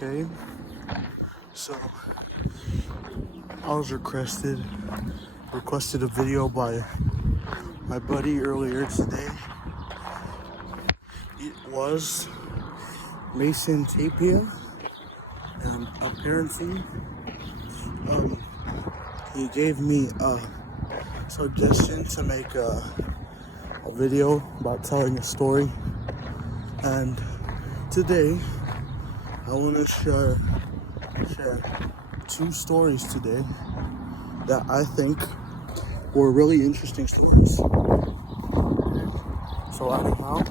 Okay, so I was requested a video by my buddy earlier today. It was Mason Tapia, and apparently he gave me a suggestion to make a video about telling a story, and today I want to share two stories today that I think were really interesting stories. So anyhow,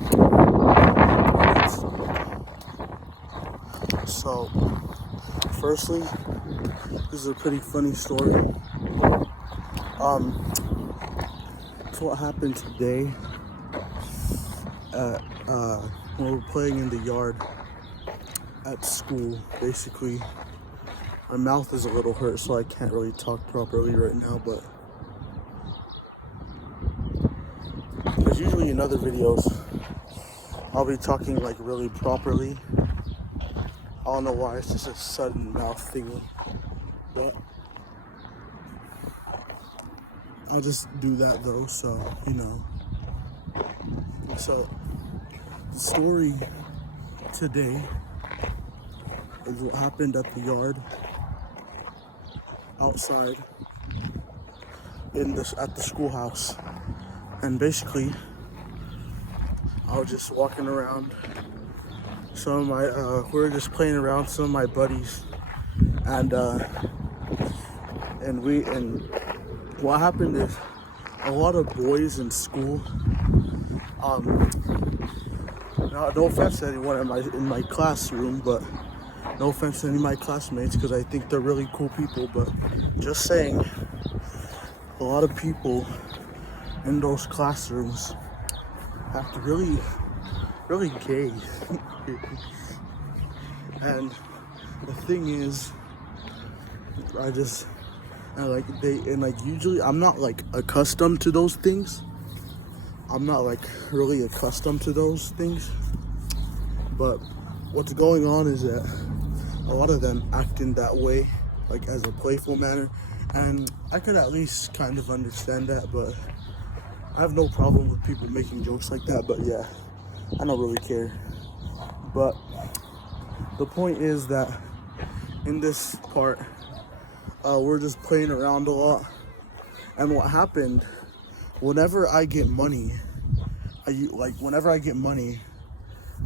so firstly, this is a pretty funny story. It's what happened today at when we were playing in the yard at school. Basically, my mouth is a little hurt, so I can't really talk properly right now, but because usually in other videos I'll be talking like really properly. I don't know why, it's just a sudden mouth thing, but I'll just do that though, so you know. So the story today is what happened at the yard outside at the schoolhouse. And basically I was just walking around. Some of my we were just playing around, some of my buddies, and what happened is a lot of boys in school, no offense to anyone in my classroom, but no offense to any of my classmates, because I think they're really cool people, but just saying, a lot of people in those classrooms act really gay. And the thing is, usually I'm not like accustomed to those things. I'm not like really accustomed to those things. But what's going on is that a lot of them act in that way, like as a playful manner. And I could at least kind of understand that, but I have no problem with people making jokes like that. But yeah, I don't really care. But the point is that in this part, we're just playing around a lot. And what happened, whenever I get money, I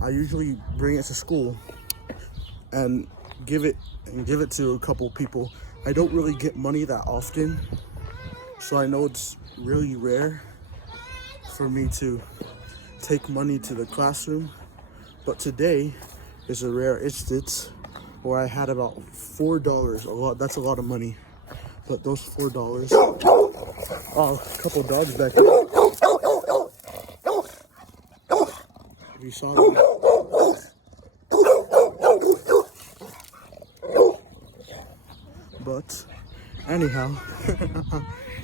usually bring it to school and give it to a couple people. I don't really get money that often, so I know it's really rare for me to take money to the classroom. But today is a rare instance where I had about $4. That's a lot of money. But those $4, oh, a couple dogs back there. If you saw them. But anyhow,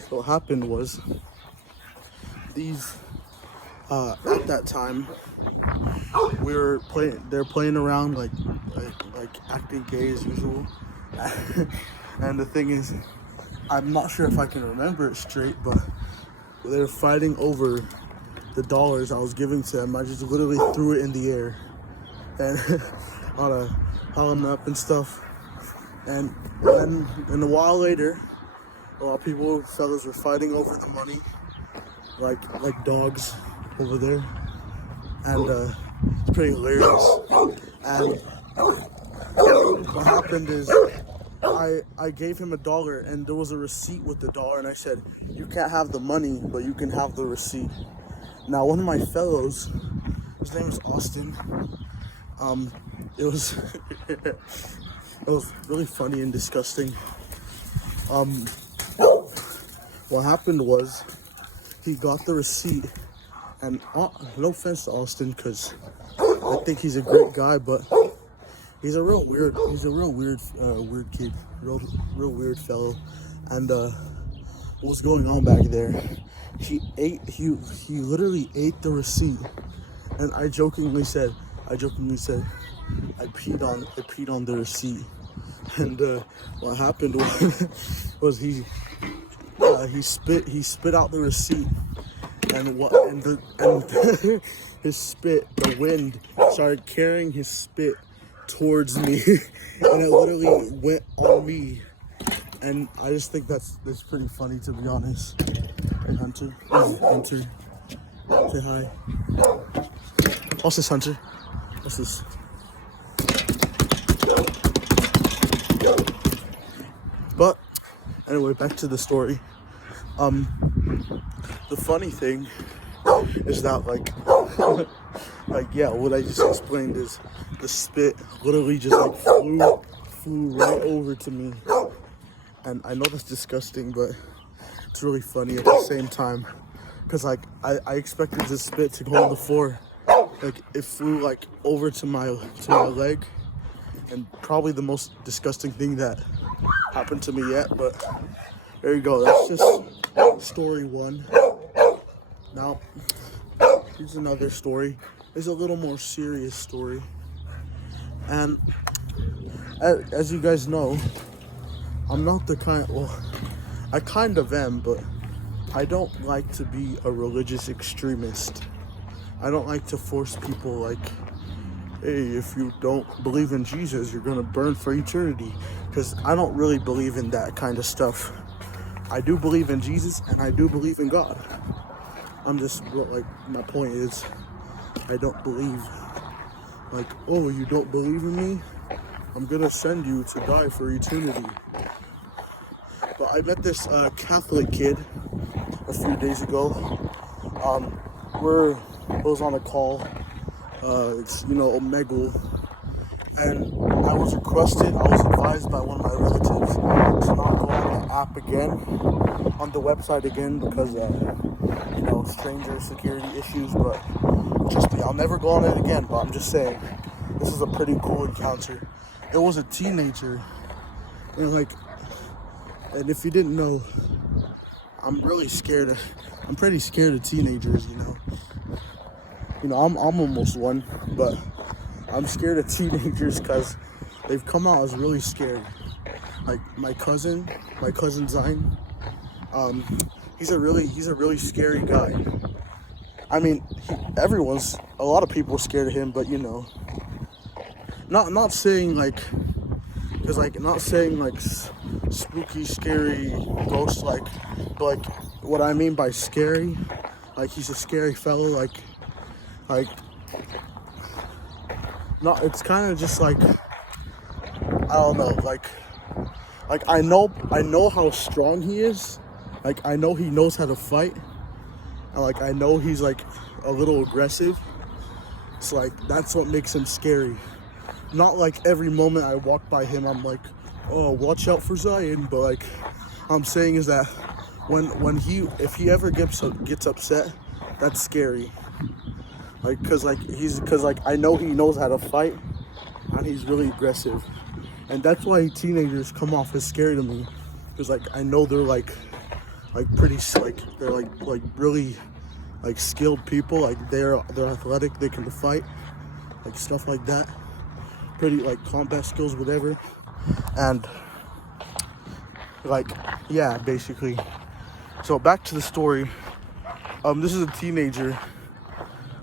what happened was at that time they're playing around like acting gay as usual. And the thing is, I'm not sure if I can remember it straight, but they're fighting over the dollars I was giving to them. I just literally threw it in the air and on hauling up and stuff. And then a while later, a lot of fellas were fighting over the money, like dogs over there. And it's pretty hilarious. And what happened is, I gave him $1, and there was a receipt with the $1, and I said, you can't have the money, but you can have the receipt. Now, one of my fellows, his name is Austin, it was it was really funny and disgusting. What happened was, he got the receipt, and no offense to Austin, because I think he's a great guy, but he's a real weird kid, real weird fellow. And what was going on back there? He literally ate the receipt, and I jokingly said, I peed on the receipt, and what happened was he spit out the receipt, and his spit, the wind started carrying his spit towards me, and it literally went on me. And I just think that's pretty funny, to be honest. Hey, Hunter. Hey, Hunter. Say hi. What's this, Hunter? What's this? But anyway, back to the story. The funny thing is that what I just explained is the spit literally just like flew right over to me. And I know that's disgusting, but it's really funny at the same time. Cause like I expected this spit to go on the floor. Like it flew like over to my leg, and probably the most disgusting thing that happened to me yet. But there you go. That's just story one. Now here's another story. It's a little more serious story. And as you guys know, I'm not the kind. Well, I kind of am, but I don't like to be a religious extremist. I don't like to force people like, hey, if you don't believe in Jesus, you're gonna burn for eternity. Because I don't really believe in that kind of stuff. I do believe in Jesus and I do believe in God. I'm just, like, my point is, I don't believe, like, oh, you don't believe in me? I'm gonna send you to die for eternity. But I met this Catholic kid a few days ago. I was on a call, it's, Omegle, and I was advised by one of my relatives to not go on the app again, on the website again, because, stranger security issues, but trust me, I'll never go on it again, but I'm just saying, this is a pretty cool encounter. It was a teenager, and if you didn't know, I'm pretty scared of teenagers, I'm almost one, but I'm scared of teenagers because they've come out as really scared. Like my cousin Zine, he's a really scary guy. I mean, a lot of people are scared of him, but not saying like spooky, scary ghost but like what I mean by scary, like he's a scary fellow, no, it's kind of just like, I don't know, like I know how strong he is, like I know he knows how to fight, and I know he's like a little aggressive. It's like that's what makes him scary. Not like every moment I walk by him I'm like, oh, watch out for Zion, but like I'm saying is that if he ever gets upset, that's scary. Because I know he knows how to fight, and he's really aggressive, and that's why teenagers come off as scary to me. Because I know they're pretty they're really skilled people. They're athletic, they can fight, stuff like that. Pretty combat skills, whatever, and yeah, basically. So back to the story. This is a teenager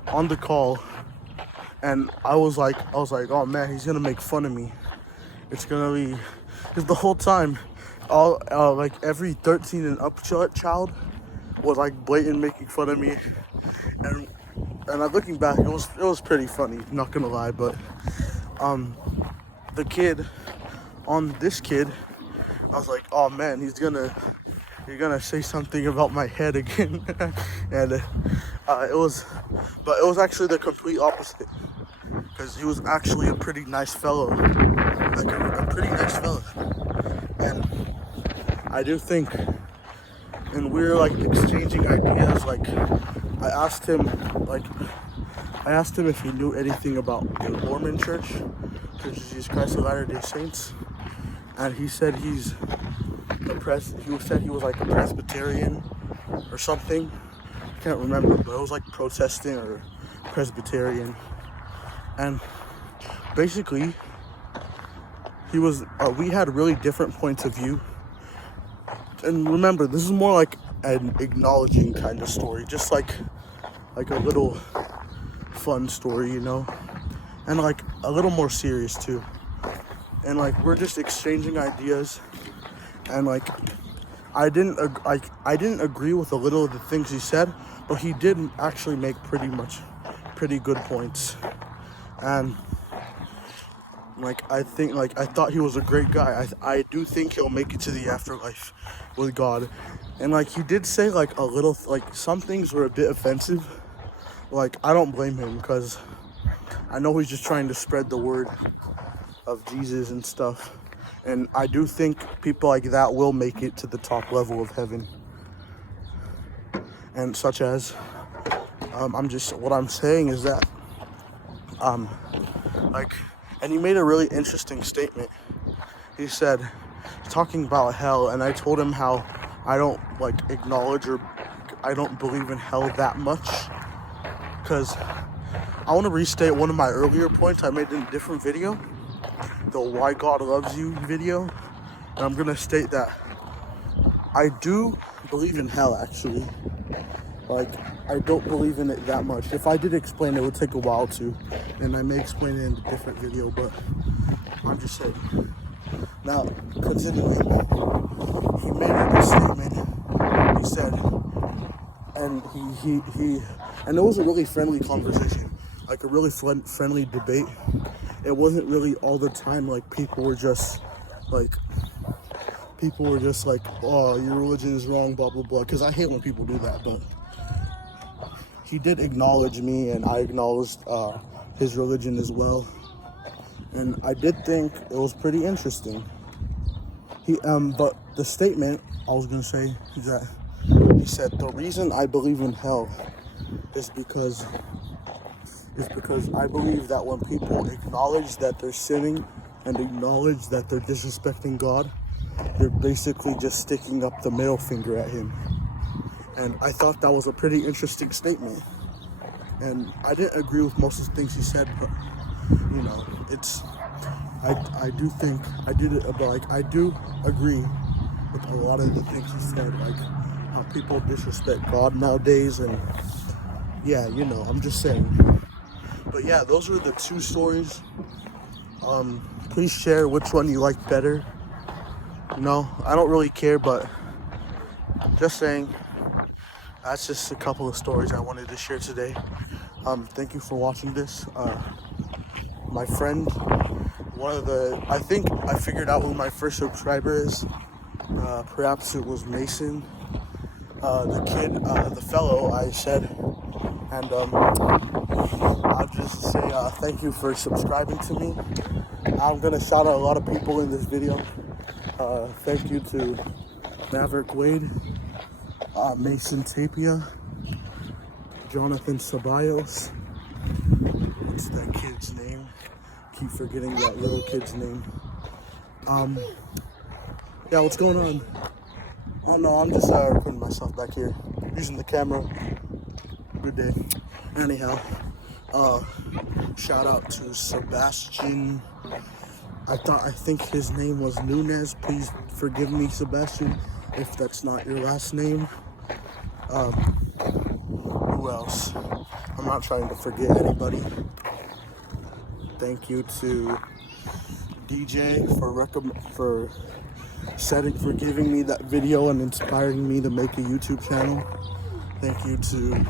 on the call, and I was like, oh man, he's gonna make fun of me. It's gonna be, because the whole time, all every 13 and up child was blatant making fun of me, and looking back, it was pretty funny, not gonna lie, but the kid, I was like, oh man, you're gonna say something about my head again. And it was actually the complete opposite, because he was actually a pretty nice fellow, a pretty nice fellow. And I do think, and we were exchanging ideas. I asked him if he knew anything about the Mormon Church, Church of Jesus Christ of Latter-day Saints, and he said he was a Presbyterian or something. I can't remember, but it was protesting or Presbyterian. And basically, we had really different points of view. And remember, this is more like an acknowledging kind of story, just like a little fun story, you know, and like a little more serious too. And like we're just exchanging ideas, and like I didn't agree with a little of the things he said, but he did actually make pretty good points. And like I thought he was a great guy. I do think he'll make it to the afterlife with God. And like he did say like a little, like some things were a bit offensive. Like I don't blame him, because I know he's just trying to spread the word of Jesus and stuff. And I do think people like that will make it to the top level of heaven. And such as, what I'm saying is that, and he made a really interesting statement. He said, talking about hell, and I told him how I don't like acknowledge, or I don't believe in hell that much, because I want to restate one of my earlier points I made in a different video, the Why God Loves You video. And I'm going to state that I do believe in hell, actually. Like, I don't believe in it that much. If I did explain it, would take a while to, and I may explain it in a different video, but I'm just saying. Now, continuing, he made a statement. He said, and and it was a really friendly conversation, like a really friendly debate. It wasn't really all the time like people were just like, oh, your religion is wrong, blah, blah, blah. Because I hate when people do that, but he did acknowledge me, and I acknowledged his religion as well. And I did think it was pretty interesting. But the statement I was gonna say is that he said, the reason I believe in hell is because I believe that when people acknowledge that they're sinning and acknowledge that they're disrespecting God, they're basically just sticking up the middle finger at him. And I thought that was a pretty interesting statement. And I didn't agree with most of the things he said, but you know, I do think I did it, but like I do agree with a lot of the things he said, like how people disrespect God nowadays, and yeah, you know, I'm just saying. But yeah, those are the two stories. Please share which one you like better. No, I don't really care, but just saying, that's just a couple of stories I wanted to share today. Thank you for watching this. My friend, I think I figured out who my first subscriber is. Perhaps it was Mason, the fellow I said. And I'll just say thank you for subscribing to me. I'm gonna shout out a lot of people in this video. Thank you to Maverick Wade, Mason Tapia, Jonathan Ceballos. What's that kid's name? Keep forgetting that little kid's name. Yeah, what's going on? Oh no, I'm just recording myself back here, using the camera. Good day. Anyhow, shout out to Sebastian. I think his name was Nunez. Please forgive me, Sebastian, if that's not your last name. Who else? I'm not trying to forget anybody. Thank you to DJ for giving me that video and inspiring me to make a YouTube channel. Thank you to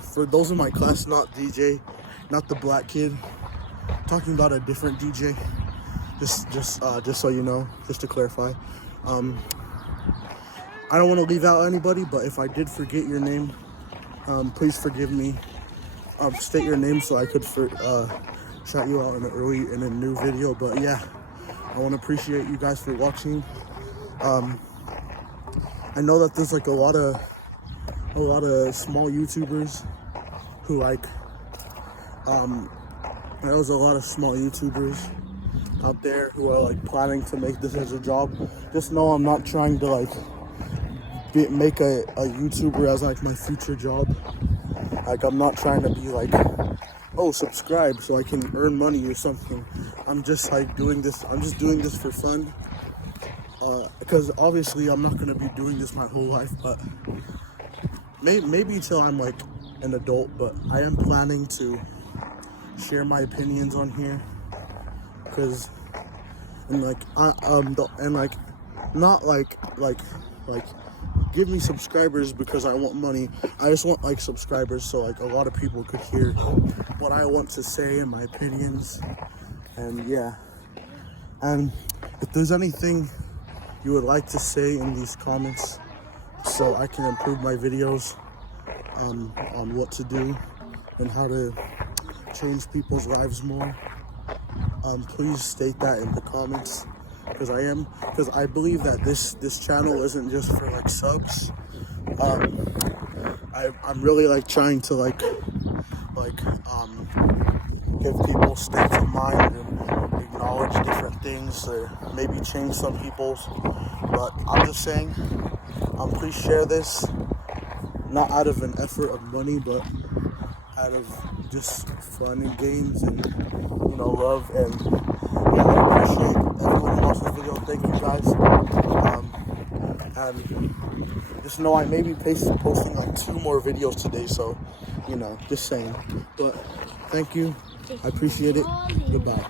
for those in my class, not DJ, not the black kid. I'm talking about a different DJ. Just so you know, just to clarify. I don't want to leave out anybody, but if I did forget your name, please forgive me. State your name so I could shout you out in a new video. But yeah, I want to appreciate you guys for watching. I know that there's like a lot of small YouTubers who there's a lot of small YouTubers out there who are like planning to make this as a job. Just know I'm not trying to like make a YouTuber as like my future job. Like I'm not trying to be like oh, subscribe so I can earn money or something. I'm just like doing this. I'm just doing this for fun. Because obviously I'm not gonna be doing this my whole life, but maybe till I'm like an adult. But I am planning to share my opinions on here, because and like not like give me subscribers because I want money. I just want like subscribers so like a lot of people could hear what I want to say and my opinions. And yeah, and if there's anything you would like to say in these comments so I can improve my videos on what to do and how to change people's lives more, please state that in the comments, because I believe that this channel isn't just for like subs. I'm really like trying to like give people states of mind and acknowledge different things, or maybe change some people's. But I'm just saying, please share this, not out of an effort of money, but out of just fun and games and love. And yeah, I appreciate everyone who watched this video. Thank you guys. And just know I may be posting like 2 more videos today, so just saying. But thank you, I appreciate it. Goodbye.